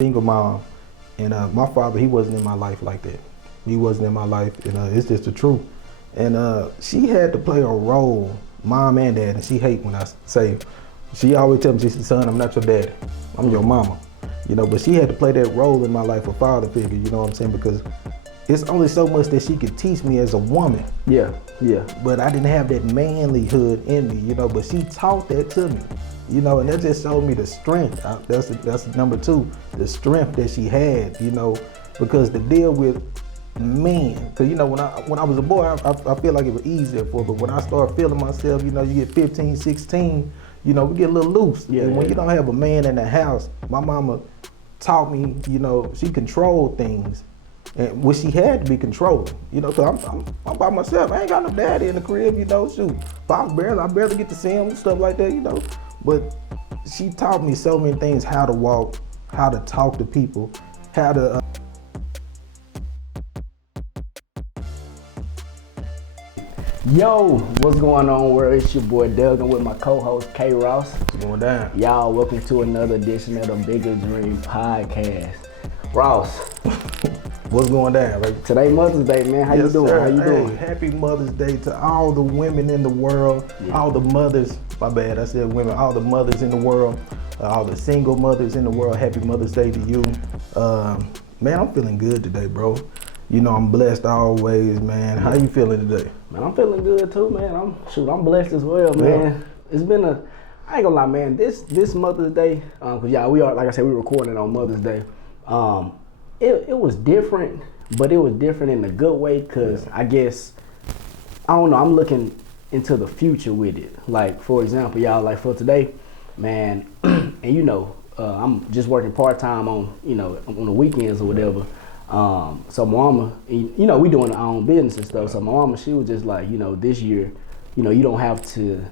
single mom, and my father, he wasn't in my life like that. He wasn't in my life, and it's just the truth. And she had to play a role, mom and dad, and she hate when I say, she always tells me, she said, son, I'm not your daddy, I'm your mama. You know, but she had to play that role in my life, a father figure, you know what I'm saying? Because it's only so much that she could teach me as a woman. Yeah. But I didn't have that manlyhood in me, you know, but she taught that to me. You know, and that just showed me the strength. That's number two, the strength that she had, you know, because to deal with men, because, you know, when I was a boy, I feel like it was easier for, but when I started feeling myself, you know, you get 15, 16, you know, we get a little loose. Yeah, and when you don't have a man in the house, my mama taught me, you know, she controlled things. And which she had to be controlling, you know, cause I'm by myself. I ain't got no daddy in the crib, you know. Shoot, I barely get to see him and stuff like that, you know. But she taught me so many things: how to walk, how to talk to people, how to. Yo, what's going on, world? It's your boy Doug. I'm with my co-host K.Ross. What's going down? Y'all, welcome to another edition of the Bigger Dream Podcast. Ross. What's going down, right? Today Mother's Day, man. How you doing? Sir. How you doing? Happy Mother's Day to all the women in the world, all the mothers. My bad, I said women. All the mothers in the world, all the single mothers in the world. Happy Mother's Day to you. Man, I'm feeling good today, bro. You know, I'm blessed always, man. How you feeling today? Man, I'm feeling good too, man. I'm blessed as well, man. It's been I ain't gonna lie, man. This Mother's Day, cause y'all, we are, like I said, we recording on Mother's Day. It was different, but it was different in a good way, cause I guess, I don't know, I'm looking into the future with it. Like, for example, y'all, like for today, man, and you know, I'm just working part-time on, you know, on the weekends or whatever. So my mama, you know, we doing our own business and stuff. So my mama, she was just like, you know, this year, you know, you don't have to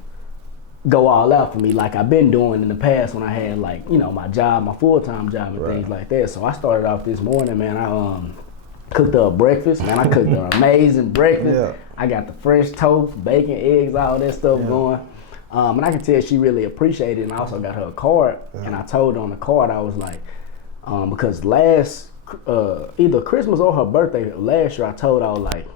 go all out for me like I've been doing in the past when I had, like, you know, my job, my full-time job and things like that. So I started off this morning, man. I cooked up breakfast, man. I cooked an amazing breakfast. Yeah. I got the fresh toast, bacon, eggs, all that stuff going. And I can tell she really appreciated it. And I also got her a card, and I told her on the card, I was like, because either Christmas or her birthday last year, I told her, I was like,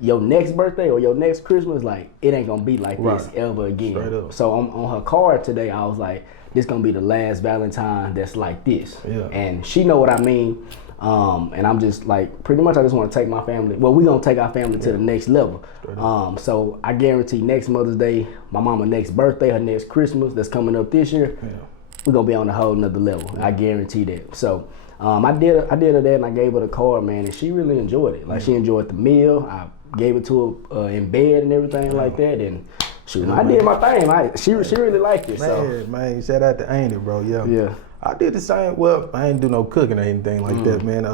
your next birthday or your next Christmas, like, it ain't gonna be like this ever again. So on her card today, I was like, this gonna be the last Valentine that's like this. Yeah. And she know what I mean. And I'm just like, pretty much I just wanna take my family, well, we gonna take our family to the next level. So I guarantee next Mother's Day, my mama's next birthday, her next Christmas that's coming up this year, we're gonna be on a whole nother level. I guarantee that. So I did her that, and I gave her the card, man, and she really enjoyed it. Like, she enjoyed the meal. I gave it to her in bed and everything like that, and shoot, I did my thing. She really liked it. Man, shout out to Andy, bro. Yeah. I did the same. Well, I ain't do no cooking or anything like that, man.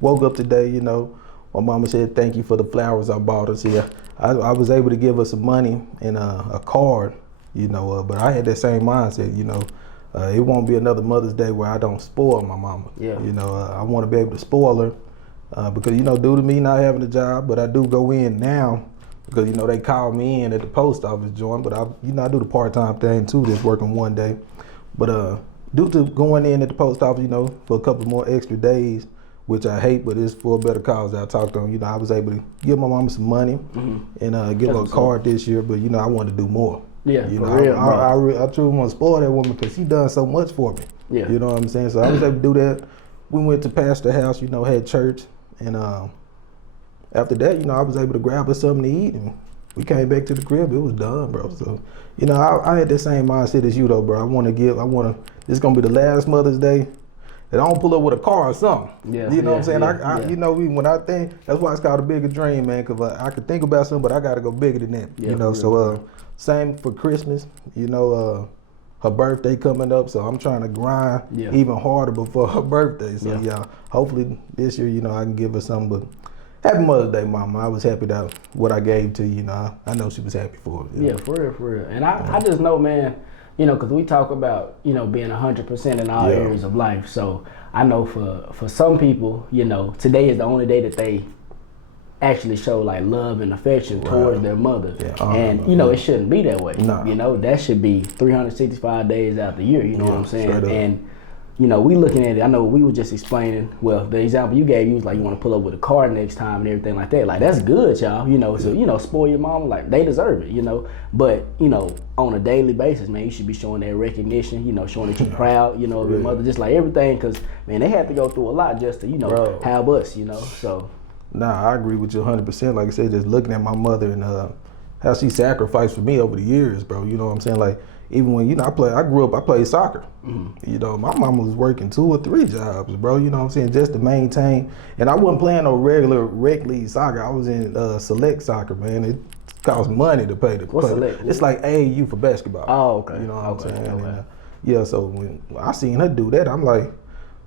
Woke up today, you know. My mama said thank you for the flowers I bought her. See, I was able to give her some money and a card, you know. But I had that same mindset, you know. It won't be another Mother's Day where I don't spoil my mama. Yeah. You know, I want to be able to spoil her because, you know, due to me not having a job, but I do go in now because, you know, they call me in at the post office joint, but I do the part-time thing too, just working one day. But due to going in at the post office, you know, for a couple more extra days, which I hate, but it's for a better cause. I talked to them, you know, I was able to give my mama some money and give her a card this year, but, you know, I wanted to do more. Yeah, you for know, real, I truly want to spoil that woman because she done so much for me. Yeah, you know what I'm saying. So I was able to do that. We went to Pastor House, you know, had church, and after that, you know, I was able to grab her something to eat, and we came back to the crib. It was done, bro. So, you know, I had the same mindset as you, though, bro. This is gonna be the last Mother's Day. And I don't pull up with a car or something. Yeah, you know what I'm saying? You know, when I think, that's why it's called a bigger dream, man, because I could think about something, but I got to go bigger than that. Yeah, you know, so same for Christmas, you know, her birthday coming up, so I'm trying to grind even harder before her birthday. So, yeah, hopefully this year, you know, I can give her something. But happy Mother's Day, Mama. I was happy that what I gave to you, you know. I know she was happy for it. Yeah, for real. And I just know, man, you know, because we talk about, you know, being 100% in all areas of life. So I know for some people, you know, today is the only day that they actually show like love and affection towards their mother. Yeah. And, you know, it shouldn't be that way. No. You know, that should be 365 days out the year, you know what I'm saying? And, you know, we looking at it. I know we were just explaining. Well, the example you gave, you was like, you want to pull up with a car next time and everything like that. Like that's good, y'all. You know, so you know, spoil your mama. Like they deserve it. You know, but you know, on a daily basis, man, you should be showing that recognition. You know, showing that you're proud. You know, of your mother, just like everything. Cause man, they had to go through a lot just to have us. You know, so. Nah, I agree with you 100%. Like I said, just looking at my mother and how she sacrificed for me over the years, bro. You know what I'm saying? Like. Even when, I played soccer. You know, my mama was working 2 or 3 jobs, bro. You know what I'm saying? Just to maintain. And I wasn't playing no regular rec league soccer. I was in select soccer, man. It costs money to pay. What's select? It's like AAU for basketball. Oh, okay. You know what I'm saying? Okay. And, so when I seen her do that, I'm like,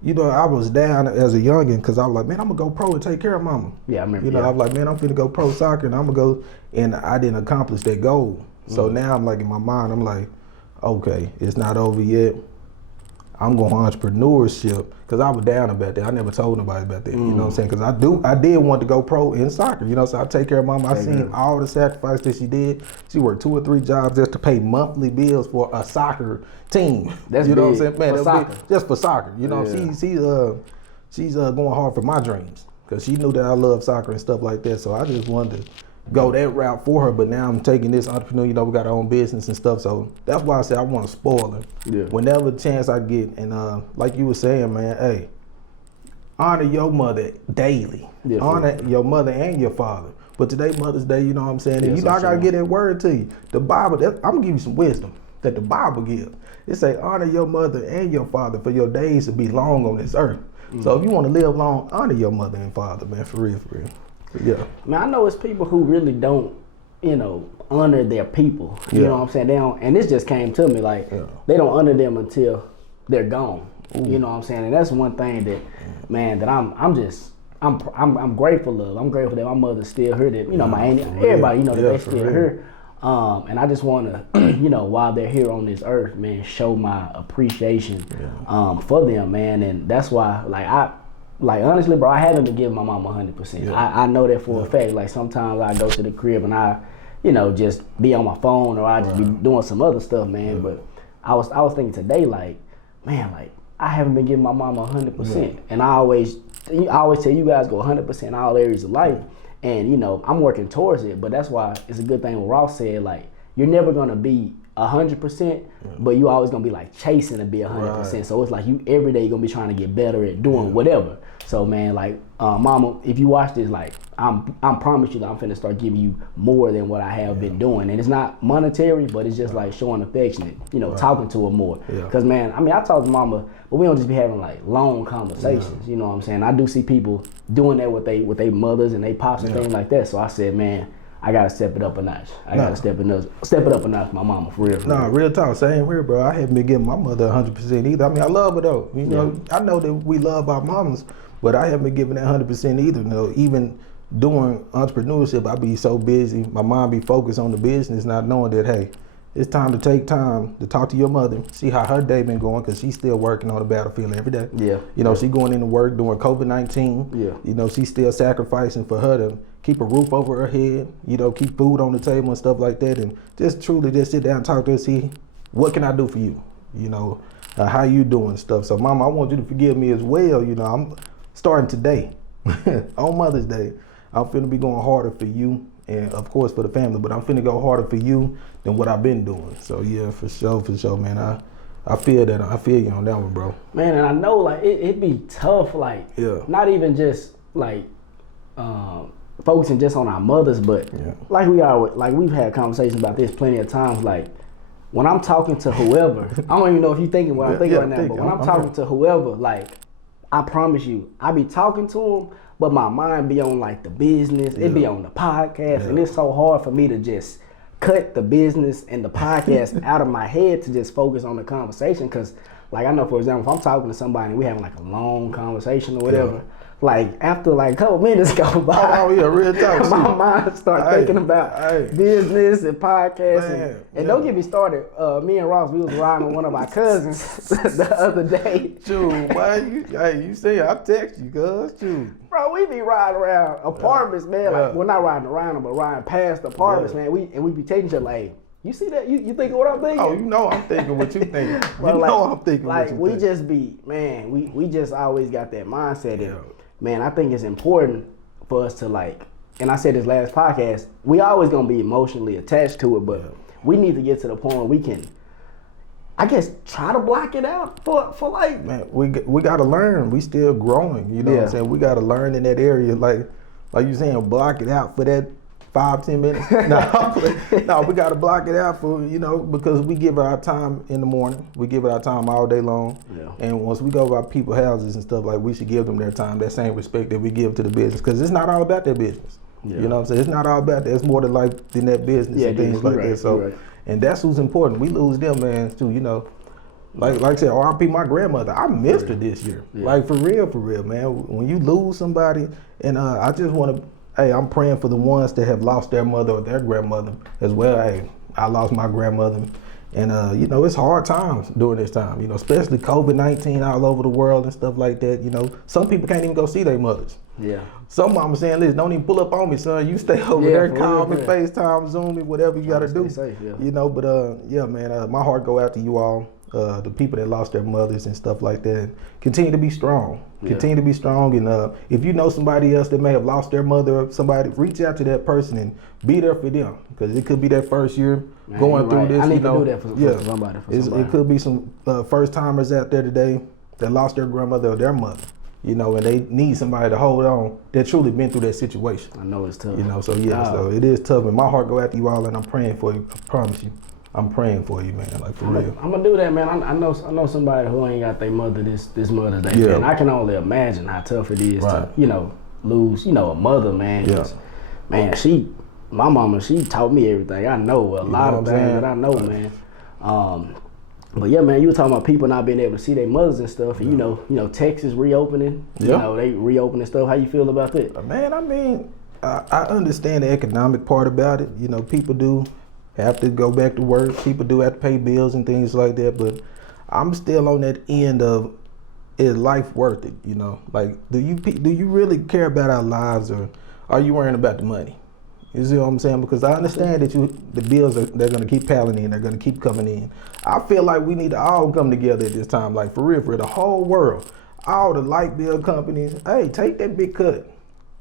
I was down as a youngin' because I was like, man, I'm going to go pro and take care of mama. Yeah, I remember. You know, I was like, man, I'm finna go pro soccer and I'm going to go. And I didn't accomplish that goal. So now I'm like, in my mind, I'm like, okay, it's not over yet. I'm going entrepreneurship because I was down about that. I never told nobody about that. You know what I'm saying? Because I did want to go pro in soccer. You know, so I take care of mama. I seen all the sacrifice that she did. She worked 2 or 3 jobs just to pay monthly bills for a soccer team. That's you know big. What I'm saying, man? For soccer. Big, just for soccer. You know, she's going hard for my dreams because she knew that I love soccer and stuff like that. So I just wanted to go that route for her, but now I'm taking this entrepreneur, we got our own business and stuff, so that's why I say I want to spoil her. Yeah. Whenever chance I get, and like you were saying, man, hey, honor your mother daily. Yeah, honor your mother and your father. But today, Mother's Day, you know what I'm saying? And I got to get that word to you. The Bible, I'm going to give you some wisdom that the Bible gives. It say, honor your mother and your father for your days to be long on this earth. So if you want to live long, honor your mother and father, man, for real, for real. Yeah. Man, I know it's people who really don't, honor their people. You know what I'm saying? They don't, and this just came to me, like, they don't honor them until they're gone. Ooh. You know what I'm saying? And that's one thing that, man, that I'm grateful of. I'm grateful that my mother's still here, that, my auntie, everybody, that they still here. And I just want to, while they're here on this earth, man, show my appreciation for them, man. And that's why, like, honestly, bro, I haven't been giving my mom 100%. I know that for a fact. Like, sometimes I go to the crib and I, just be on my phone or I just be doing some other stuff, man. But I was thinking today, like, man, like, I haven't been giving my mom 100%. And I always tell you guys go 100% in all areas of life. And, I'm working towards it. But that's why it's a good thing what Ross said, like, you're never going to be 100%, but you always going to be, like, chasing to be 100%. Right. So it's like you every day you're going to be trying to get better at doing whatever. So, man, like, mama, if you watch this, like, I promise you that I'm finna start giving you more than what I have been doing. And it's not monetary, but it's just, like, showing affection, talking to her more. Because, man, I mean, I talk to mama, but we don't just be having, like, long conversations, you know what I'm saying? I do see people doing that with they mothers and they pops and things like that. So I said, man, I gotta step it up a notch. I gotta step it up a notch for my mama, for real. Nah, real talk, same here, bro. I haven't been giving my mother 100% either. I mean, I love her though. I know that we love our mamas, but I haven't been giving that 100% either. Even doing entrepreneurship, I be so busy. My mind be focused on the business, not knowing that, hey, it's time to take time to talk to your mother, see how her day been going, because she's still working on the battlefield every day. She going into work during COVID-19. She's still sacrificing for her to keep a roof over her head, keep food on the table and stuff like that, and just truly just sit down and talk to her, see, what can I do for you? How you doing stuff. So, Mama, I want you to forgive me as well. I'm starting today, on Mother's Day. I'm finna be going harder for you and, of course, for the family, but I'm finna go harder for you than what I've been doing. So, yeah, for sure, man. I feel that. I feel you on that one, bro. Man, and I know, like, it'd be tough, like, not even just, like, focusing just on our mothers, but like we've had conversations about this plenty of times. Like, when I'm talking to whoever, I don't even know if you're thinking what I'm thinking right now, but when I'm talking to whoever, like, I promise you, I be talking to them, but my mind be on, like, the business, it be on the podcast, and it's so hard for me to just cut the business and the podcast out of my head to just focus on the conversation. Because, like, I know, for example, if I'm talking to somebody and we having, like, a long conversation or whatever, like, after, like, a couple minutes go by, real talk. My mind start thinking about business and podcasting. And don't get me started. Me and Ross, we was riding with one of our cousins the other day. Dude, why you say I text you, cuz, dude. Bro, we be riding around apartments, man. Like, we're not riding around them, but riding past apartments, man. We be taking each other, like, You see that? You thinking what I'm thinking? Oh, you know I'm thinking what you thinking. Bro, I'm thinking what you we just be, man, we just always got that mindset. Yeah. Man, I think it's important for us to like, and I said this last podcast, we always gonna be emotionally attached to it, but we need to get to the point where we can, I guess, try to block it out for like. Man, we gotta learn. We still growing. You know what I'm saying? We gotta learn in that area. Like you saying, block it out for that 5-10 minutes. No, we gotta block it out for, because we give it our time in the morning. We give it our time all day long. Yeah. And once we go to our people's houses and stuff, like we should give them their time, that same respect that we give to the business, because it's not all about their business. Yeah. You know what I'm saying? It's not all about that. It's more than that business and things like that. So, and that's who's important. We lose them, man, too. Like I said, RIP my grandmother. I missed her this year. Yeah. Like for real, man. When you lose somebody, and I just want to. Hey, I'm praying for the ones that have lost their mother or their grandmother as well. Hey, I lost my grandmother, and it's hard times during this time. Especially COVID-19 all over the world and stuff like that. Some people can't even go see their mothers. Yeah. Some mamas saying, "Listen, don't even pull up on me, son. You stay over there, call me, FaceTime, Zoom me, whatever you gotta do." Safe, yeah. But man, my heart go out to you all. The people that lost their mothers and stuff like that. Continue to be strong. Continue to be strong. And if you know somebody else that may have lost their mother or somebody, reach out to that person and be there for them. Because it could be their first year going through this. I need to do that for somebody. It could be some first timers out there today that lost their grandmother or their mother. And they need somebody to hold on that truly been through that situation. I know it's tough. So it is tough. And my heart go out to you all, and I'm praying for you. I promise you. I'm praying for you, man, like for real. I'm gonna do that, man. I know somebody who ain't got their mother this Mother's Day. Yeah. And I can only imagine how tough it is to, lose, a mother, man. Yeah. Man, my mama, she taught me everything. I know a lot of things that I know, man. But yeah, man, you were talking about people not being able to see their mothers and stuff, and Texas reopening. They reopening stuff. How you feel about that? Man, I mean, I understand the economic part about it. People do have to go back to work. People do have to pay bills and things like that. But I'm still on that end of, is life worth it? Like, do you really care about our lives, or are you worrying about the money? You see what I'm saying? Because I understand that the bills they're gonna keep piling in. They're gonna keep coming in. I feel like we need to all come together at this time, like for real, the whole world, all the light bill companies. Hey, take that big cut.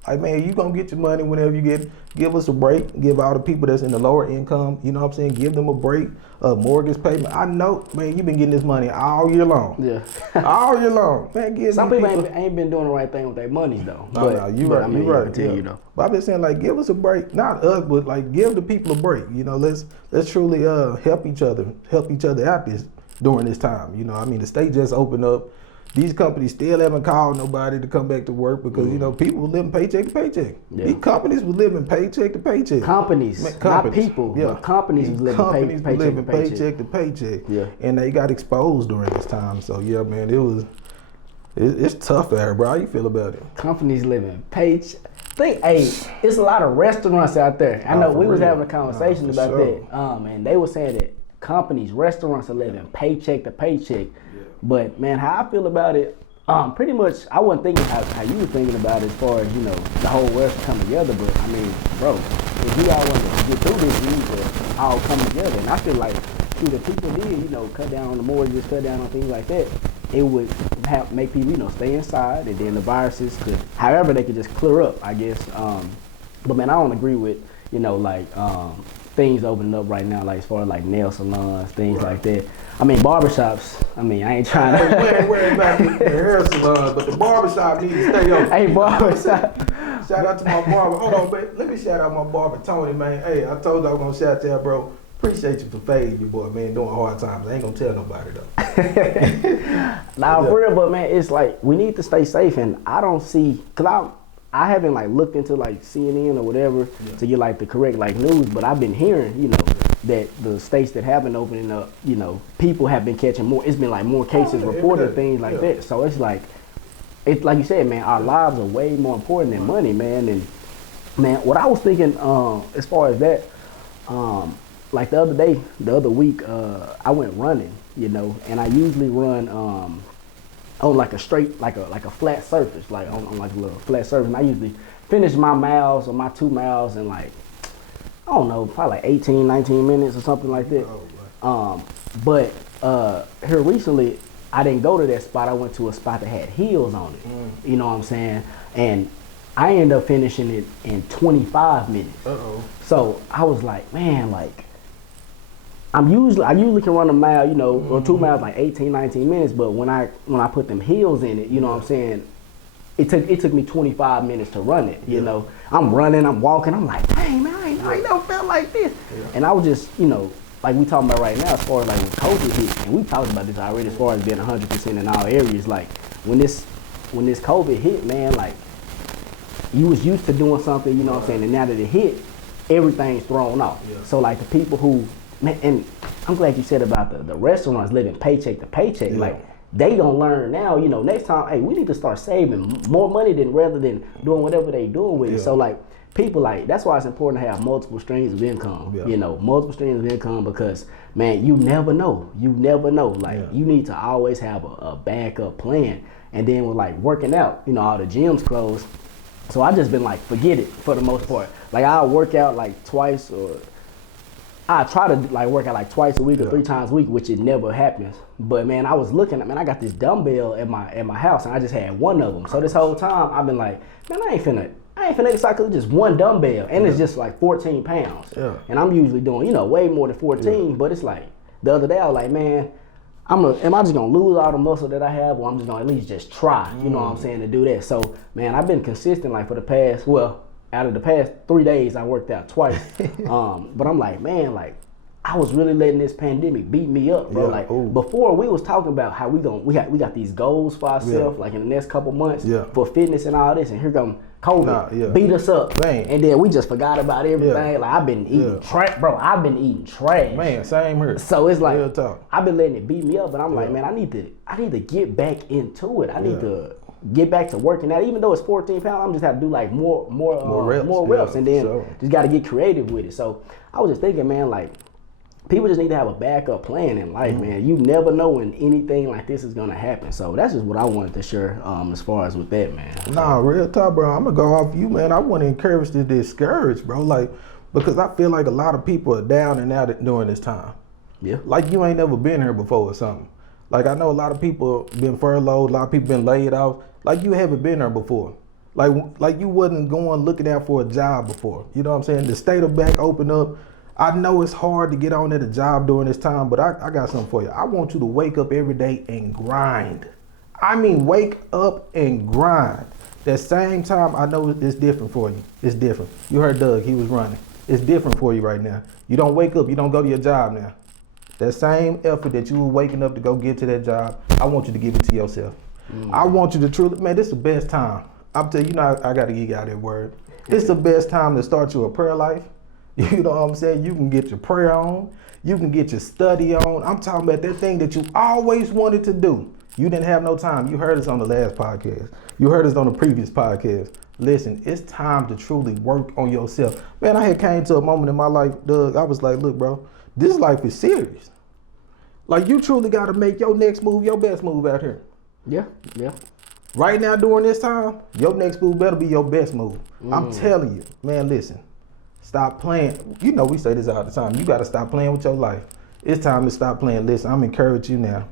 Like, man, you gonna get your money whenever you get. Give us a break. Give all the people that's in the lower income, give them a break. Mortgage payment. I know, man, you've been getting this money all year long. Yeah. All year long. Man, some people ain't been doing the right thing with their monies though. No, you right. You right. Yeah. But I've been saying, like, give us a break. Not us, but like give the people a break. Let's truly help each other out during this time. The state just opened up. These companies still haven't called nobody to come back to work because, people were living paycheck to paycheck. Yeah. These companies were living paycheck to paycheck. Companies. Not people, but companies was living paycheck to paycheck. Yeah. And they got exposed during this time. So, yeah, man, it's tough out here, bro. How you feel about it? Companies living paycheck. It's a lot of restaurants out there. I know we was having a conversation about that. And they were saying that restaurants are living paycheck to paycheck. But man, how I feel about it, pretty much I wasn't thinking how you were thinking about it as far as, the whole world should come together. But I mean, bro, if we all want to get through this, we need to all come together. And I feel like the people did, cut down on the mortgages, cut down on things like that, it would make people, stay inside, and then the viruses could, however, they could just clear up, I guess. But man, I don't agree with, things opening up right now, like as far as like nail salons, things like that. I mean, barbershops. I ain't trying to. We ain't worried about the hair salons, but the barbershop needs to stay open. Hey, barbershop. Shout out to my barber. Hold on, man. Let me shout out my barber, Tony, man. Hey, I told you I was gonna shout out, bro. Appreciate you for fading your boy, man, during hard times. I ain't gonna tell nobody though. For real, but man, it's like we need to stay safe, and I don't see, cause I haven't like looked into like CNN or whatever to get like the correct like news, but I've been hearing, that the states that have been opening up, people have been catching more. It's been like more cases reported, things like that. So it's like you said, man, our lives are way more important than money, man. And man, what I was thinking, as far as that, like the other week, I went running, and I usually run on like a straight, like a flat surface, like on like a little flat surface. And I usually finish my miles or my 2 miles in like I don't know, probably like 18, 19 minutes or something like that. But here recently, I didn't go to that spot. I went to a spot that had heels on it. You know what I'm saying? And I ended up finishing it in 25 minutes. So I was like, man, like, I usually can run a mile, you know, or 2 miles like 18, 19 minutes. But when I put them heels in it, you know what I'm saying? It took me 25 minutes to run it. You know, I'm running, I'm walking. I'm like, dang man, I ain't never felt like this. And I was just, you know, like we talking about right now, as far as like when COVID hit, and we talked about this already, as far as being 100% in all areas. Like when this COVID hit, man, like you was used to doing something, you know what I'm saying, and now that it hit, everything's thrown off. So like the people who, man, and I'm glad you said about the restaurants living paycheck to paycheck. Like they gonna learn now, you know, next time, hey, we need to start saving more money rather than doing whatever they doing with it. So like people, like, that's why it's important to have multiple streams of income, you know, multiple streams of income, because man, you never know. Like you need to always have a backup plan. And then with like working out, you know, all the gyms closed. So I just been like, forget it for the most part. Like I'll work out like twice, or I try to like work out like twice a week or 3 times a week, which it never happens. But man, I was looking at, man, I got this dumbbell at my house, and I just had one of them. So this whole time I've been like, man, I ain't finna exercise because it's just one dumbbell, and it's just like 14 pounds. And I'm usually doing, you know, way more than 14. But it's like the other day I was like, man, am I just gonna lose all the muscle that I have, or I'm just gonna at least just try, you know what I'm saying, to do that. So man, I've been consistent like for the past, out of the past 3 days, I worked out twice. But I'm like, man, like I was really letting this pandemic beat me up, bro. Like before, we was talking about how we got these goals for ourselves, like in the next couple months for fitness and all this, and here come COVID, beat us up, man. And then we just forgot about everything. Like I've been eating trash, bro. I've been eating trash, man. Same here. So it's like I've been letting it beat me up, but I'm like, man, I need to get back into it. I need to get back to working out, even though it's 14 pounds. I'm just have to do like more reps, and then just got to get creative with it. So I was just thinking, man, like people just need to have a backup plan in life, man. You never know when anything like this is gonna happen. So that's just what I wanted to share as far as with that, man. Nah, real talk, bro. I'm gonna go off you, man. I want to encourage to discourage, bro. Like, because I feel like a lot of people are down and out during this time. Like you ain't never been here before or something. Like I know a lot of people been furloughed, a lot of people been laid off. Like you haven't been there before. Like you wasn't going looking out for a job before. You know what I'm saying? The state of back opened up. I know it's hard to get on at a job during this time, but I got something for you. I want you to wake up every day and grind. I mean, wake up and grind. That same time, I know it's different for you. It's different. You heard Doug, he was running. It's different for you right now. You don't wake up, you don't go to your job now. That same effort that you were waking up to go get to that job, I want you to give it to yourself. I want you to truly, man, this is the best time. I'm telling you, I got to give you out that word. It's the best time to start your prayer life. You know what I'm saying? You can get your prayer on. You can get your study on. I'm talking about that thing that you always wanted to do. You didn't have no time. You heard us on the last podcast. You heard us on the previous podcast. Listen, it's time to truly work on yourself. Man, I had came to a moment in my life, Doug, I was like, look, bro, this life is serious. Like, you truly got to make your next move your best move out here. Yeah. Right now, during this time, your next move better be your best move. I'm telling you, man, listen. Stop playing. You know, we say this all the time. You got to stop playing with your life. It's time to stop playing. Listen, I'm encouraging you now.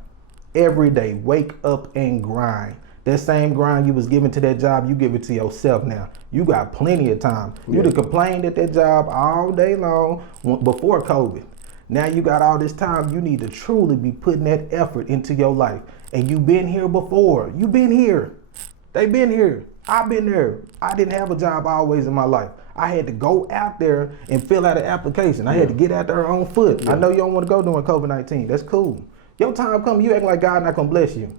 Every day, wake up and grind. That same grind you was giving to that job, you give it to yourself now. You got plenty of time. You'd have complained at that job all day long before COVID. Now you got all this time. You need to truly be putting that effort into your life. And you've been here before. You've been here. They've been here. I've been there. I didn't have a job always in my life. I had to go out there and fill out an application. I had to get out there on foot. I know you don't want to go during COVID-19. That's cool. Your time comes, you acting like God not going to bless you.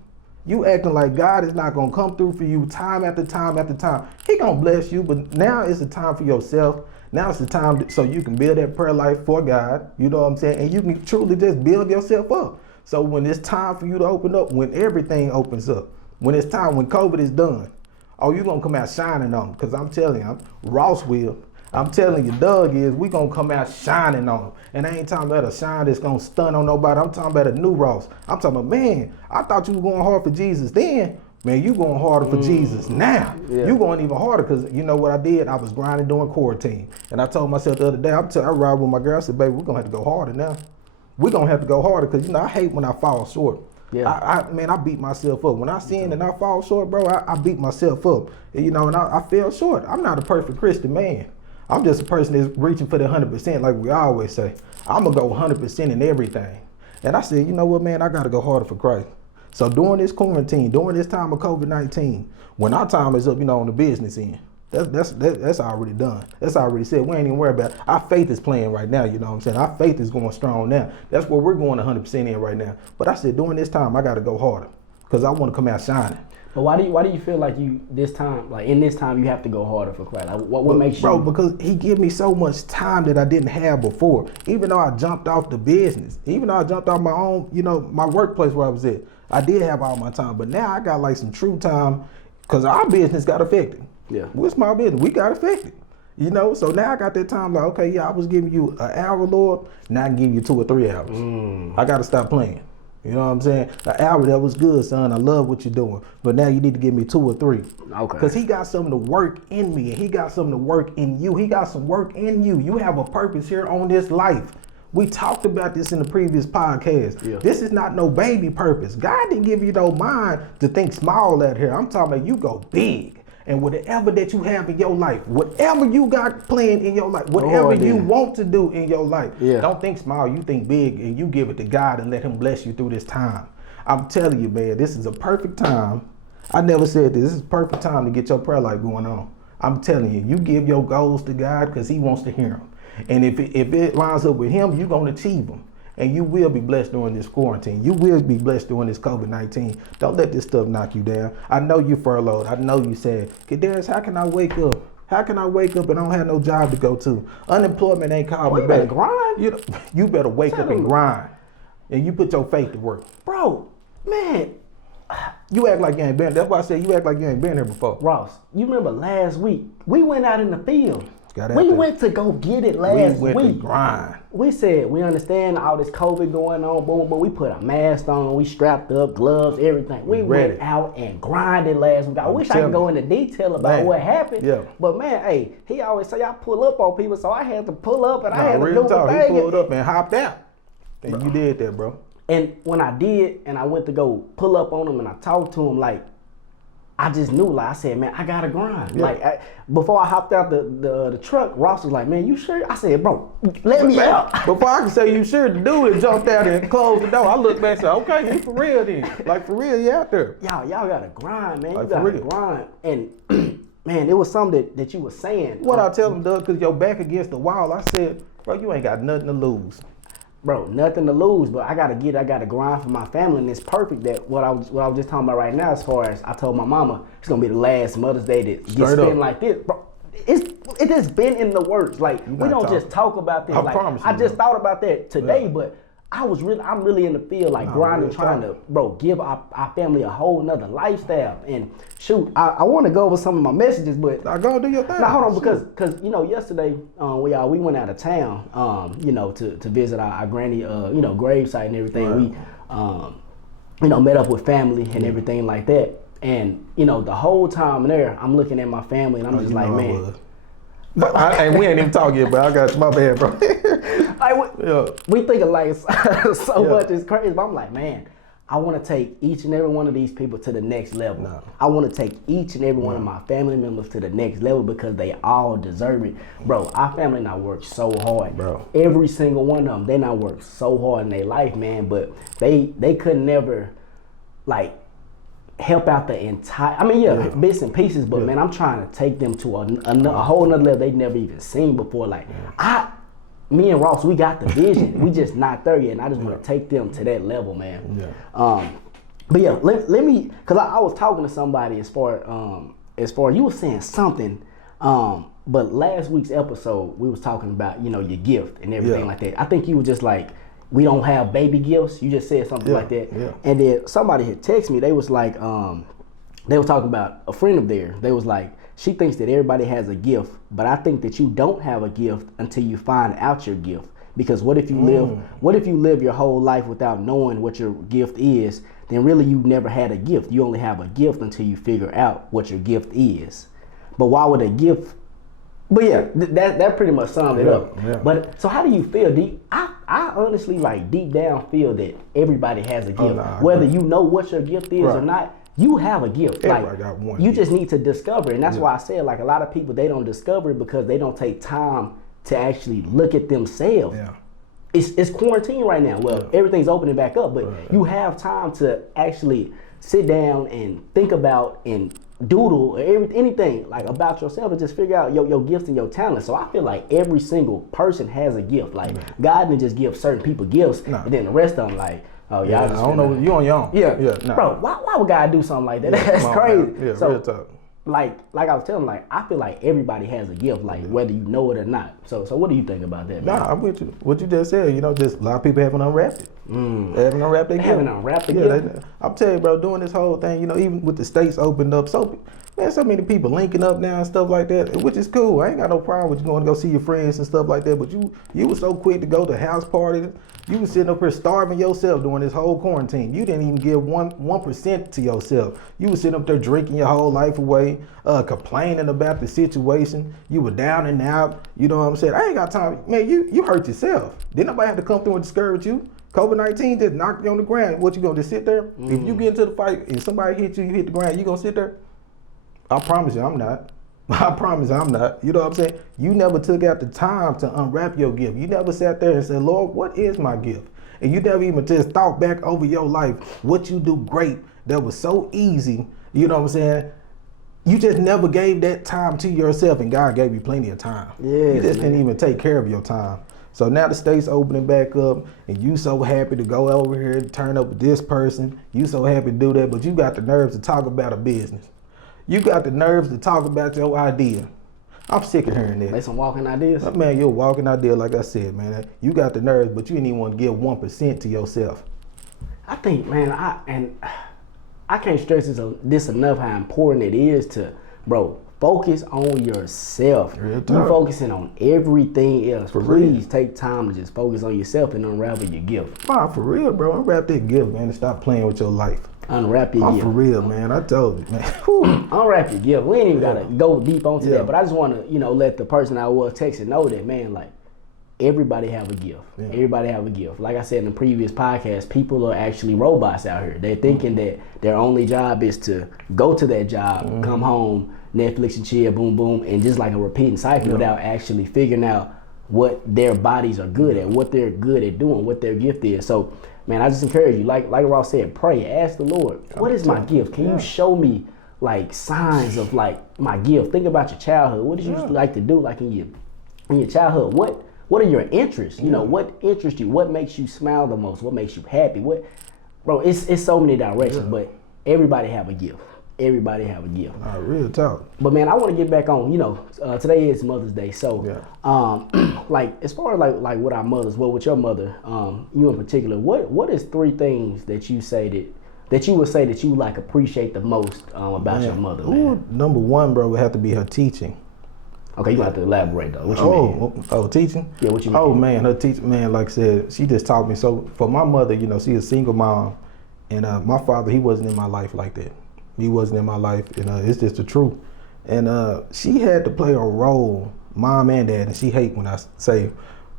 You acting like God is not going to come through for you time after time after time. He going to bless you, but now it's the time for yourself. Now it's the time so you can build that prayer life for God. You know what I'm saying? And you can truly just build yourself up. So when it's time for you to open up, when everything opens up, when it's time, when COVID is done, oh, you're going to come out shining on them. Because I'm telling you, Ross will. I'm telling you, Doug is, we going to come out shining on them. And I ain't talking about a shine that's going to stun on nobody. I'm talking about a new Ross. I'm talking about, man, I thought you were going hard for Jesus then, Man, you going harder for Jesus now. Yeah. You going even harder because you know what I did? I was grinding during quarantine. And I told myself the other day, I ride with my girl, I said, baby, we're going to have to go harder now. We're going to have to go harder because, you know, I hate when I fall short. Yeah. I beat myself up. When I sin and I fall short, bro, I beat myself up. And, you know, and I fell short. I'm not a perfect Christian man. I'm just a person that's reaching for the 100% like we always say. I'm going to go 100% in everything. And I said, you know what, man, I got to go harder for Christ. So during this quarantine, during this time of COVID-19, when our time is up, you know, on the business end, that's already done. That's already said. We ain't even worried about it. Our faith is playing right now, you know what I'm saying? Our faith is going strong now. That's where we're going 100% in right now. But I said, during this time, I got to go harder because I want to come out shining. But why do you feel like in this time you have to go harder for Christ? Like what makes you? Bro, because he gave me so much time that I didn't have before. Even though I jumped off the business, even though I jumped off my own, you know, my workplace where I was at, I did have all my time. But now I got like some true time because our business got affected. Yeah. We're small business. We got affected. You know, so now I got that time like, okay, yeah, I was giving you an hour, Lord. Now I can give you 2 or 3 hours. I got to stop playing. You know what I'm saying? An hour, that was good, son. I love what you're doing. But now you need to give me 2 or 3. Okay. Because he got something to work in me and he got something to work in you. He got some work in you. You have a purpose here on this life. We talked about this in the previous podcast. Yeah. This is not no baby purpose. God didn't give you no mind to think small out here. I'm talking about you go big. And whatever that you have in your life, whatever you got planned in your life, whatever you want to do in your life, don't think small, you think big, and you give it to God and let him bless you through this time. I'm telling you, man, this is a perfect time. I never said this is a perfect time to get your prayer life going on. I'm telling you, you give your goals to God because he wants to hear them. And if it lines up with him, you're going to achieve them. And you will be blessed during this quarantine. You will be blessed during this COVID-19. Don't let this stuff knock you down. I know you furloughed. I know you said, Kadarius, how can I wake up? How can I wake up and I don't have no job to go to? Unemployment ain't called me back. You better grind. You better wake up and grind. And you put your faith to work. Bro, man. You act like you ain't been. That's why I said you act like you ain't been here before. Ross, you remember last week, we went out in the field. We went to go get it last week. We went to grind. We said, we understand all this COVID going on, but we put a mask on, we strapped up, gloves, everything. We went out and grinded last week. I wish I could go into detail about what happened. Yeah. But man, hey, he always say I pull up on people, so I had to pull up and I had to do the thing. He pulled up and hopped out. And you did that, bro. And when I did, and I went to go pull up on him and I talked to him, like, I just knew, like I said, man, I gotta grind. Yeah. Like before I hopped out the truck, Ross was like, man, you sure? I said, bro, let me out. Before I could say you sure, the dude jumped out and closed the door. I looked back and said, okay, you for real then. Like for real, you out there. Y'all gotta grind, man. Like, you gotta grind. And man, it was something that you were saying. What I tell him, Doug, because your back against the wall, I said, bro, you ain't got nothing to lose. Bro, nothing to lose, but I gotta grind for my family, and it's perfect that what I was just talking about right now. As far as I told my mama, it's gonna be the last Mother's Day that gets spent like this, bro. It has been in the works. Like we don't just talk about this. I just thought about that today, but I'm really in the field, like grinding, trying to, give our family a whole nother lifestyle. And shoot, I want to go over some of my messages, but I go do your thing. Now hold on, because yesterday we went out of town, to visit our granny, gravesite and everything. Right. We, met up with family and everything like that. And the whole time there, I'm looking at my family and I'm just like, man. But and we ain't even talking yet, but I got my bad, bro. We think of like so much, it's crazy. But I'm like, man, I want to take each and every one of these people to the next level. No. I want to take each and every one of my family members to the next level because they all deserve it. Bro, our family now works so hard. Bro. Every single one of them, they now work so hard in their life, man. But they could never, like, help out the entire, bits and pieces, but man, I'm trying to take them to a whole nother level they've never even seen before. Like, me and Ross, we got the vision. We just not there yet, and I just want to take them to that level, man. Yeah. But yeah, let me, because I was talking to somebody as far you were saying something, but last week's episode, we was talking about, your gift and everything like that. I think you were just like, we don't have baby gifts. You just said something like that. Yeah. And then somebody had texted me. They was like, they were talking about a friend of theirs. They was like, she thinks that everybody has a gift, but I think that you don't have a gift until you find out your gift. Because what if you live your whole life without knowing what your gift is? then really you never had a gift. You only have a gift until you figure out what your gift is. But why would a gift? But yeah, that pretty much sums it up. Yeah. But so how do you feel? I honestly like deep down feel that everybody has a gift. Whether you know what your gift is or not, you have a gift. Everybody got one you gift. just need to discover it. And that's why I said like a lot of people, they don't discover it because they don't take time to actually look at themselves. Yeah. It's quarantine right now. Well, everything's opening back up, but you have time to actually sit down and think about and doodle or anything like about yourself and just figure out your gifts and your talents. So I feel like every single person has a gift. Like God didn't just give certain people gifts and then the rest of them like, oh y'all just I don't know, you on your own. Yeah. Bro, why would God do something like that? That's crazy. Yeah, so, real talk. Like I was telling, like I feel like everybody has a gift, like whether you know it or not. So what do you think about that, man? Nah, I'm with you. What you just said, just a lot of people haven't unwrapped it. They haven't unwrapped their gift. Haven't unwrapped the gift. I'm telling you, bro, doing this whole thing, even with the states opened up, so many people linking up now and stuff like that, which is cool. I ain't got no problem with you going to go see your friends and stuff like that. But you were so quick to go to house parties. You was sitting up here starving yourself during this whole quarantine. You didn't even give 1% to yourself. You was sitting up there drinking your whole life away, complaining about the situation. You were down and out. You know what I'm saying? I ain't got time. Man, you hurt yourself. Didn't nobody have to come through and discourage you. COVID-19 just knocked you on the ground. What, you gonna just sit there? If you get into the fight and somebody hit you, you hit the ground, you gonna sit there? I promise you I'm not. I promise I'm not. You know what I'm saying? You never took out the time to unwrap your gift. You never sat there and said, Lord, what is my gift? And you never even just thought back over your life, what you do great, that was so easy. You know what I'm saying? You just never gave that time to yourself, and God gave you plenty of time. Yes, you just didn't even take care of your time. So now the state's opening back up, and you so happy to go over here and turn up with this person. You so happy to do that, but you got the nerves to talk about a business. You got the nerves to talk about your idea. I'm sick of hearing that. They some walking ideas? Man, you're a walking idea, like I said, man. You got the nerves, but you didn't even want to give 1% to yourself. I think, man, I can't stress this enough how important it is to, bro, focus on yourself. You focusing on everything else. Please take time to just focus on yourself and unravel your gift. Nah, for real, bro. Unwrap that gift, man, and stop playing with your life. Unwrap your gift. For real, man. I told you, man. Unwrap your gift. We ain't even gotta go deep onto that, but I just want to, let the person I was texting know that, man, like, everybody have a gift. Yeah. Everybody have a gift. Like I said in the previous podcast, people are actually robots out here. They're thinking that their only job is to go to that job, come home, Netflix and chill, boom, boom, and just like a repeating cycle without actually figuring out what their bodies are good at, what they're good at doing, what their gift is. So, man, I just encourage you, like Ross said, pray, ask the Lord, what is my gift? Can you show me like signs of like my gift? Think about your childhood. What did you like to do like in your childhood? What are your interests? What interests you? What makes you smile the most? What makes you happy? Bro, it's so many directions, but everybody have a gift. Everybody have a gift. Real talk. But man, I want to get back on, today is Mother's Day. So, like as far as like with our mothers, with your mother, you in particular, what is 3 things that you say that you would say that you like appreciate the most about your mother, man? Number 1, bro, would have to be her teaching. Okay, you have to elaborate though. What you mean? Oh, teaching? Yeah, what you mean? Oh man, her teaching, man, like I said, she just taught me. So for my mother, she a single mom, and my father, he wasn't in my life like that. He wasn't in my life, and it's just the truth. And she had to play a role, mom and dad, and she hate when I say,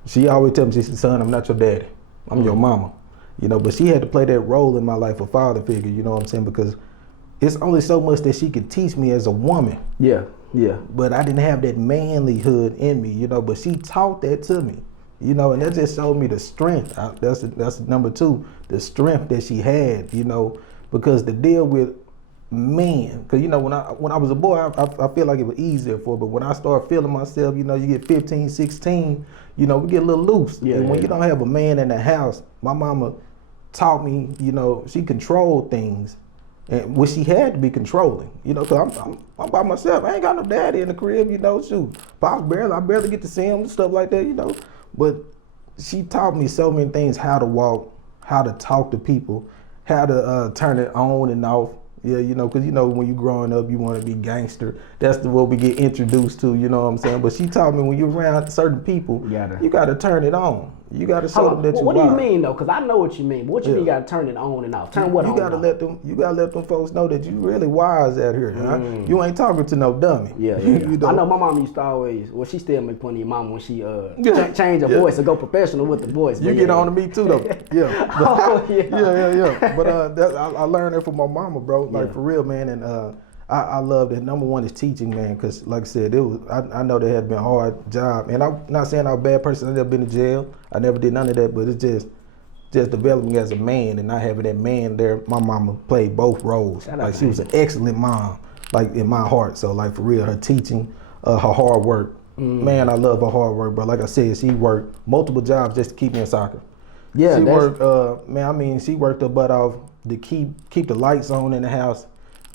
she always tell me, she said, son, I'm not your daddy, I'm your mama. But she had to play that role in my life, a father figure, you know what I'm saying? Because it's only so much that she could teach me as a woman. Yeah. But I didn't have that manlyhood in me, but she taught that to me, and that just showed me the strength. That's number 2, the strength that she had, because to deal with men, because when I was a boy, I feel like it was easier for, but when I start feeling myself, you get 15, 16, we get a little loose. And when you don't have a man in the house, my mama taught me, she controlled things. And which she had to be controlling, because I'm by myself. I ain't got no daddy in the crib, shoot. I barely get to see him and stuff like that, But she taught me so many things: how to walk, how to talk to people, how to turn it on and off. Yeah, because when you growing up, you want to be gangster. That's what we get introduced to, you know what I'm saying? But she taught me when you're around certain people, you got to turn it on. You got to show them that you What do you mean though? Because I know what you mean. But what you mean you got to turn it on and off? Turn what on? You got to let them. You got to let them folks know that you really wise out here. Huh? You ain't talking to no dummy. Yeah. You know? I know my mom used to always. Well, she still make fun of your mom when she change her voice and go professional with the voice. You get on to me too though. Yeah. But I learned that from my mama, bro. Like for real, man. And I love that. Number one is teaching, man, because like I said, I know that had been a hard job, and I'm not saying I'm a bad person. I never been to jail. I never did none of that, but it's just developing as a man and not having that man there. My mama played both roles. Like she was an excellent mom, like in my heart. So like for real, her teaching, her hard work. Man, I love her hard work, bro. Like I said, she worked multiple jobs just to keep me in soccer. Yeah, she worked. Man, I mean, she worked her butt off to keep the lights on in the house,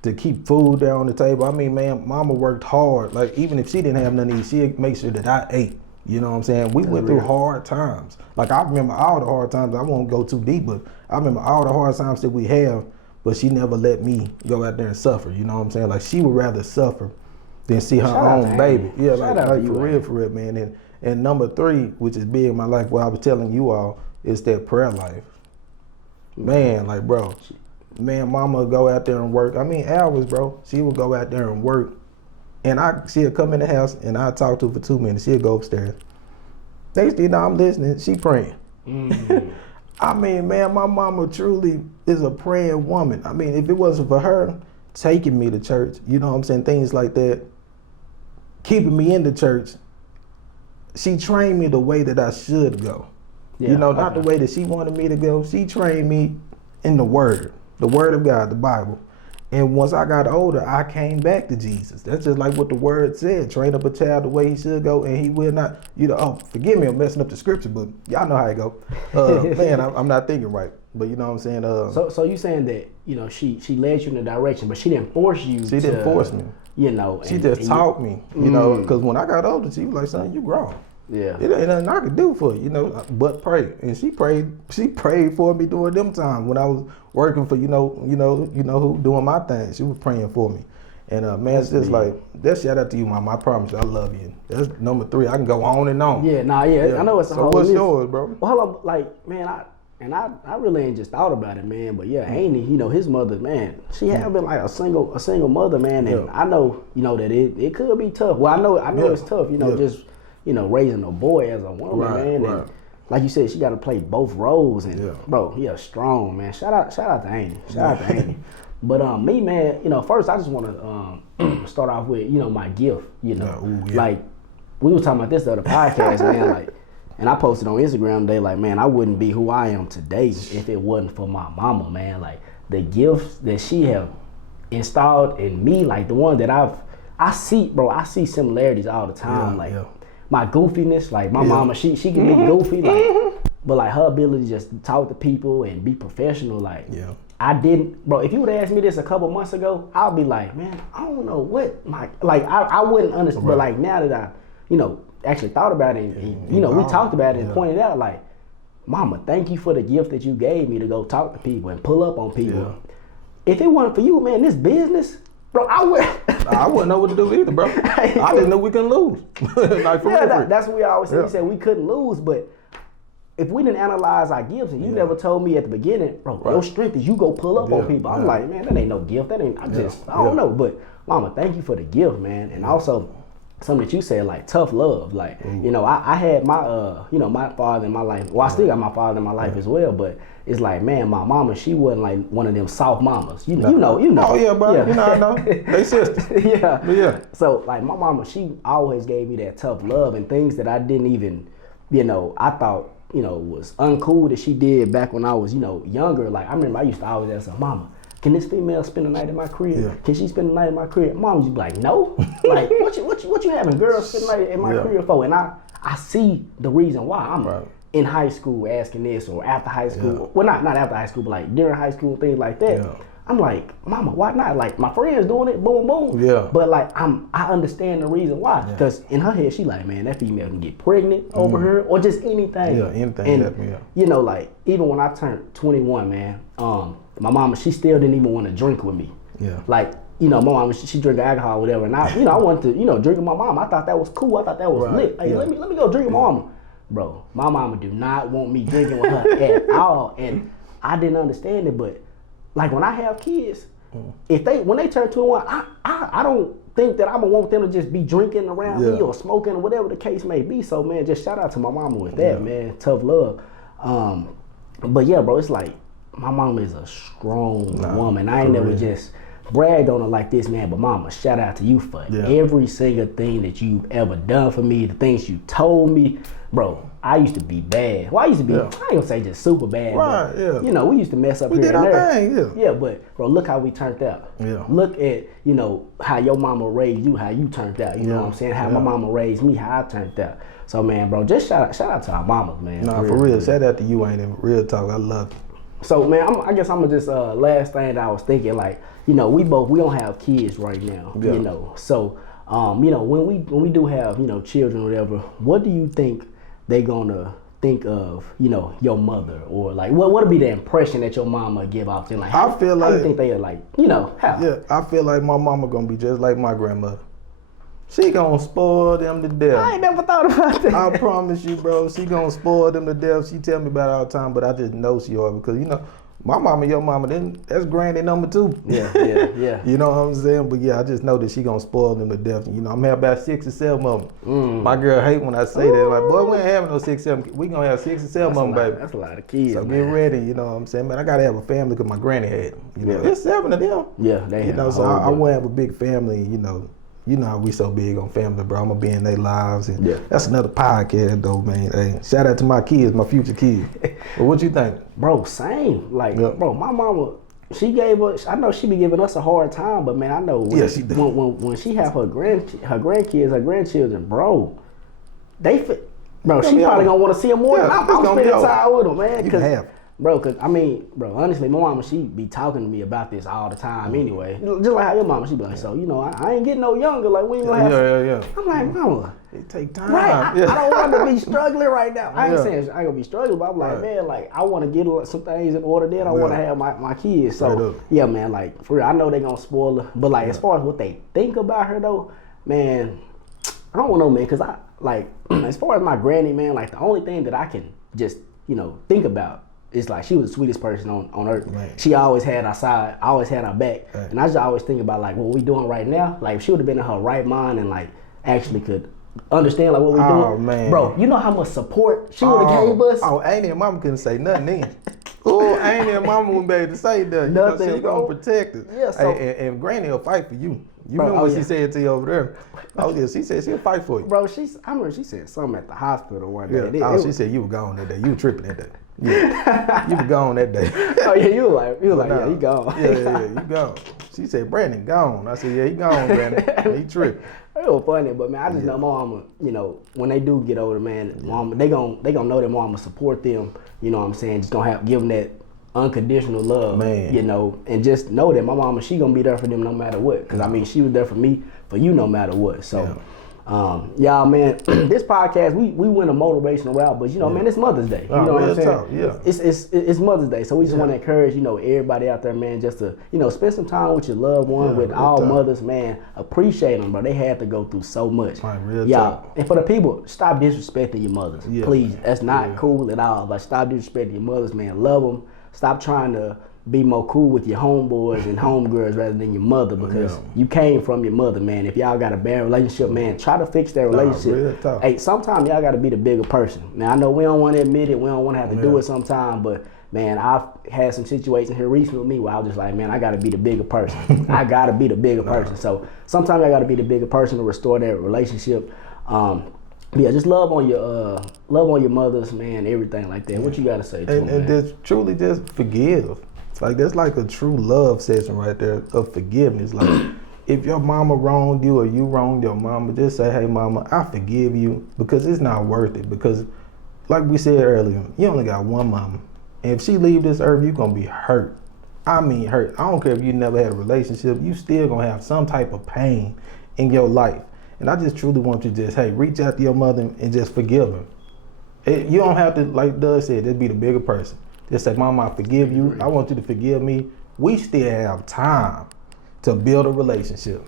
to keep food there on the table. I mean, man, mama worked hard. Like, even if she didn't have nothing to eat, she'd make sure that I ate. You know what I'm saying? We went through hard times. Like, I remember all the hard times. I won't go too deep, but I remember all the hard times that we have, but she never let me go out there and suffer. You know what I'm saying? Like, she would rather suffer than see her own baby. Yeah, like for real, man. And number 3, which is big in my life, what I was telling you all, is that prayer life. Man, like, bro. Man, mama would go out there and work. I mean, hours, bro. She would go out there and work. And she'd come in the house and I'd talk to her for 2 minutes. She'd go upstairs. Next thing you know, I'm listening. She praying. I mean, man, my mama truly is a praying woman. I mean, if it wasn't for her taking me to church, you know what I'm saying, things like that, keeping me in the church, she trained me the way that I should go. Yeah, you know, not the way that she wanted me to go. She trained me in the Word of God, the Bible. And once I got older, I came back to Jesus. That's just like what the Word said. Train up a child the way he should go, and he will not, forgive me, I'm messing up the scripture, but y'all know how it go. Man, I'm not thinking right. But you know what I'm saying? So you saying that, she led you in the direction, but she didn't force you She didn't force me. She just taught me, because when I got older, she was like, son, you grown. Yeah. It ain't nothing I could do for you, but pray. And she prayed for me during them times when I was working for, who, doing my thing. She was praying for me. And man, it's just like, that shout out to you, Mom. I promise you, I love you. That's number 3. I can go on and on. Yeah, I know it's a whole what's list. yours, bro? Well, man, I really ain't just thought about it, man. But yeah, Haney, his mother, man, she had been like a single mother, man. And I know, that it could be tough. Well, I know it's tough, just raising a boy as a woman, man. And like you said, she got to play both roles. And bro, strong, man. Shout out to Amy. Shout out to Amy. But me, man, first I just want to start off with my gift. Like we were talking about this the other podcast, man. Like, and I posted on Instagram today, like, man, I wouldn't be who I am today if it wasn't for my mama, man. Like the gifts that she have installed in me, like the one that I see similarities all the time, my goofiness, like my mama, she can be goofy, like, but like her ability just to talk to people and be professional, like, I didn't, bro. If you would have asked me this a couple months ago, I'll be like, man, I don't know what, I wouldn't understand. But like now that I, actually thought about it, and we talked about it and pointed out, like, mama, thank you for the gift that you gave me to go talk to people and pull up on people. If it wasn't for you, man, this business, bro, I wouldn't know what to do either, bro. I didn't know we couldn't lose. Like, that's what we always say. We said we couldn't lose, but if we didn't analyze our gifts, and you never told me at the beginning, bro, your strength is you go pull up on people. I'm like, man, that ain't no gift. That ain't. I don't know. But mama, thank you for the gift, man, and also something that you said, like tough love. Like, I had my my father in my life. Well, I still got my father in my life as well, but it's like, man, my mama, she wasn't like one of them soft mamas. You know. Oh yeah, bro. Yeah. I know. They sisters. Yeah. So like my mama, she always gave me that tough love and things that I didn't even, I thought, was uncool that she did back when I was, younger. Like I remember I used to always ask her, mama, can this female spend the night in my crib? Yeah. Can she spend the night in my crib? Mom was like, no. Like, what you having girls spend the night in my crib for? And I see the reason why. I'm in high school asking this, or after high school. Yeah. Well, not after high school, but like during high school, things like that. Yeah. I'm like, mama, why not? Like my friends doing it, boom, boom. Yeah. But like I understand the reason why. Because in her head, she like, man, that female can get pregnant over her, or just anything. Yeah, anything. And, like even when I turned 21, man, my mama, she still didn't even want to drink with me. Yeah. Like, my mama, she drink alcohol or whatever. And I wanted to, drink with my mom. I thought that was cool. I thought that was lit. Hey, let me go drink with my mama. bro, my mama do not want me drinking with her at all. And I didn't understand it, but like when I have kids, when they turn 21, I don't think that I'm gonna want them to just be drinking around me or smoking or whatever the case may be. So man, just shout out to my mama with that, man. Tough love. But yeah, bro, it's like my mama is a strong woman. I ain't never just bragged on her like this, man. But mama, shout out to you for every single thing that you've ever done for me, the things you told me, bro. I used to be bad. Well, I used to be, I ain't gonna say just super bad, but, you know, we used to mess up here and there. Yeah, but bro, look how we turned out. Look at, you know, how your mama raised you, how you turned out. You know what I'm saying? How my mama raised me, how I turned out. So, man, bro, just shout out to our mamas, man. Nah, for real. Shout out to you, ain't it? Real talk. I love you. So, man, I guess I'm gonna just, last thing that I was thinking, like, you know, we don't have kids right now, you know. So, you know, when we do have, you know, children or whatever, what do you think they gonna think of, you know, your mother, or like what would be the impression that your mama give off to? Like, I feel like, how you think they are, like, you know, how? Yeah, I feel like my mama gonna be just like my grandmother. She gonna spoil them to death. I ain't never thought about that. I promise you, bro. She gonna spoil them to death. She tell me about it all the time, but I just know she are, because, you know, my mama, your mama, then that's granny number 2. Yeah. You know what I'm saying? But yeah, I just know that she gonna spoil them to death. You know, I'm having about 6 or 7 of them. My girl hate when I say that. Like, boy, we ain't having no 6 or 7. We gonna have 6 or 7 of them, baby. That's a lot of kids. So get ready. You know what I'm saying, man? I gotta have a family because my granny had. You know, there's 7 of them. Yeah, they. You know, so I want to have a big family. You know how we so big on family, bro. I'm gonna be in their lives, and that's another podcast, though, man. Hey, shout out to my kids, my future kids. But what you think, bro? Same, like, bro. My mama, she gave us. I know she be giving us a hard time, but man, I know when she have her grandkids, her grandchildren, bro, bro, she probably gonna want to see them more. I'm spending time with them, man. Bro, cause I mean, bro, honestly, my mama, she be talking to me about this all the time anyway. Just like how your mama, she be like, so, you know, I ain't getting no younger, like, we ain't gonna have I'm like, mama, it take time. Right, I don't want to be struggling right now. I ain't saying I ain't gonna be struggling, but I'm like, man, like, I want to get some things in order, then I want to have my kids. So, yeah, man, like, for real, I know they gonna spoil her, but like, as far as what they think about her though, man, I don't know, man, cause I, like, as far as my granny, man, like, the only thing that I can just, you know, think about, it's like she was the sweetest person on earth. Man. She always had our side, always had our back. Right. And I just always think about, like, what we doing right now. Like, if she would have been in her right mind and, like, actually could understand, like, what we doing. Man. Bro, you know how much support she would have gave us? Oh, Annie and Mama couldn't say nothing then. Oh, Annie and Mama wouldn't be able to say nothing. Nothing. She gonna protect us. Yeah, so, and Granny will fight for you. You remember what she said to you over there? Oh yeah, she said she'll fight for you. Bro, I remember she said something at the hospital one day. Yeah. She said you were gone that day. You were tripping that day. Yeah, you were gone that day. Oh yeah, you were like, yeah, he gone. Yeah, you gone. She said, Brandon gone. I said, yeah, he gone, Brandon. He tripped. It was funny, but man, I just know my mama, you know, when they do get older, man, mama, they gonna know that mama support them. You know what I'm saying? Just gonna give them that unconditional love, man. You know, and just know that my mama, she gonna be there for them no matter what. Cause I mean, she was there for me, for you, no matter what. So. Y'all, man, this podcast, we went a motivational route, but you know, man, it's Mother's Day. You know what I'm saying? It's Mother's Day, so we just want to encourage, you know, everybody out there, man, just to, you know, spend some time with your loved one, with all mothers, man. Appreciate them, bro. They had to go through so much. Y'all, and for the people, stop disrespecting your mothers, please. That's not cool at all. Like, stop disrespecting your mothers, man. Love them. Stop trying to be more cool with your homeboys and homegirls rather than your mother, because you came from your mother, man. If y'all got a bad relationship, man, try to fix that relationship. Hey, sometimes y'all got to be the bigger person. Now, I know we don't want to admit it. We don't want to have to do it sometime, but man, I've had some situations here recently with me where I was just like, man, I got to be the bigger person. I got to be the bigger person. So sometimes I got to be the bigger person to restore that relationship. Yeah, just love on your mothers, man, everything like that. What you got to say to them, and man? Just truly just forgive. Like, that's like a true love session right there of forgiveness. Like, if your mama wronged you or you wronged your mama, just say, hey, mama, I forgive you, because it's not worth it. Because, like we said earlier, you only got one mama. And if she leave this earth, you're going to be hurt. I mean hurt. I don't care if you never had a relationship. You still going to have some type of pain in your life. And I just truly want you to just, hey, reach out to your mother and just forgive her. You don't have to, like Doug said, just be the bigger person. Just say, Mama, I forgive you. I want you to forgive me. We still have time to build a relationship.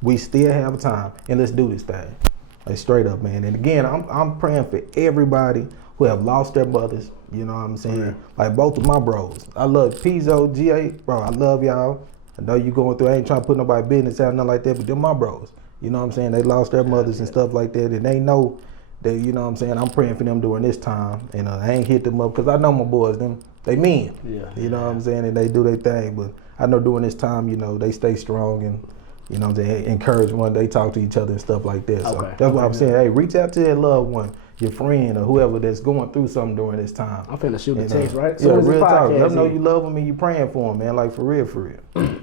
We still have time, and let's do this thing. Like straight up, man. And again, I'm praying for everybody who have lost their mothers. You know what I'm saying? Yeah. Like both of my bros. I love Pizzo, GA, bro. I love y'all. I know you going through. I ain't trying to put nobody business out, nothing like that. But they're my bros. You know what I'm saying? They lost their mothers and stuff like that, and they know that. You know what I'm saying? I'm praying for them during this time, and I ain't hit them up because I know my boys. They mean. Yeah. You know what I'm saying? And they do their thing. But I know during this time, you know, they stay strong and. You know what I'm saying? Encourage one. They talk to each other and stuff like that. So that's why I'm saying, hey, reach out to that loved one, your friend or whoever that's going through something during this time. I'm finna shoot the text, right? Yeah, real talk. Let them know you love them and you praying for them, man. Like for real.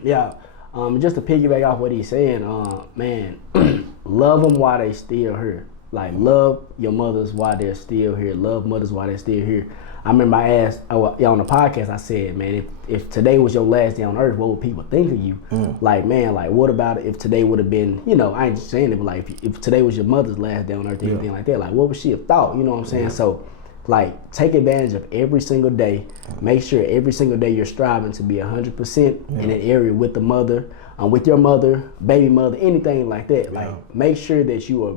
Yeah. Just to piggyback off what he's saying, man, love them while they still here. Like love your mothers while they're still here. Love mothers while they're still here. I remember I asked on the podcast, I said, man, if today was your last day on earth, what would people think of you? Like, man, like, what about if today would have been, you know, I ain't just saying it, but like, if today was your mother's last day on earth, anything like that, like, what would she have thought? You know what I'm saying? So, like, take advantage of every single day. Make sure every single day you're striving to be 100% in an area with the mother, with your mother, baby mother, anything like that. Like, make sure that you are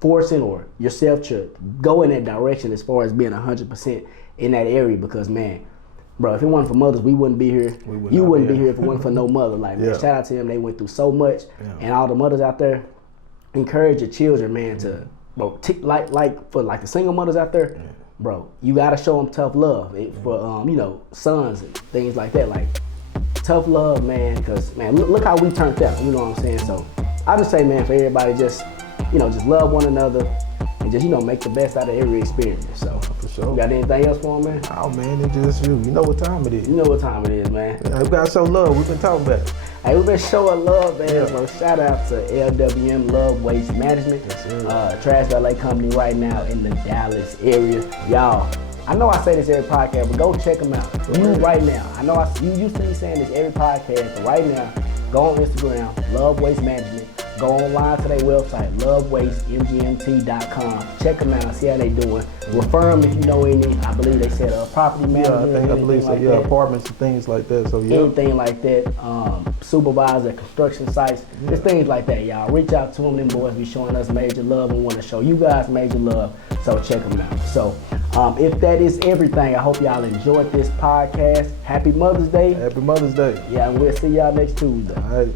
forcing or yourself to go in that direction as far as being 100% in that area, because man, bro, if it wasn't for mothers, we wouldn't be here. You wouldn't be here if it wasn't for no mother. Like, man, shout out to them. They went through so much. And all the mothers out there, encourage your children, man, to, bro, for the single mothers out there, bro, you gotta show them tough love for, you know, sons and things like that. Like, tough love, man, because, man, look how we turned out. You know what I'm saying? So I just say, man, for everybody, just, you know, just love one another and just, you know, make the best out of every experience. So, for sure. You got anything else for him, man? Oh, man, it's just you. You know what time it is. You know what time it is, man. Yeah, we got to show love. We've been talking about it. Hey, we've been showing love, man. Yeah. So shout out to LWM Love Waste Management. Yes, trash valet company right now in the Dallas area. Y'all, I know I say this every podcast, but go check them out. Right now. I know you used to be saying this every podcast, but right now, go on Instagram, Love Waste Management. Go online to their website, lovewastemgmt.com. Check them out, see how they doing. Refer them if you know any. I believe they said property management. I believe so. Like apartments and things like that. So anything like that. Supervisor at construction sites. Just things like that, y'all. Reach out to them. Them boys be showing us major love and want to show you guys major love. So check them out. So if that is everything, I hope y'all enjoyed this podcast. Happy Mother's Day. Happy Mother's Day. Yeah, and we'll see y'all next Tuesday. All right.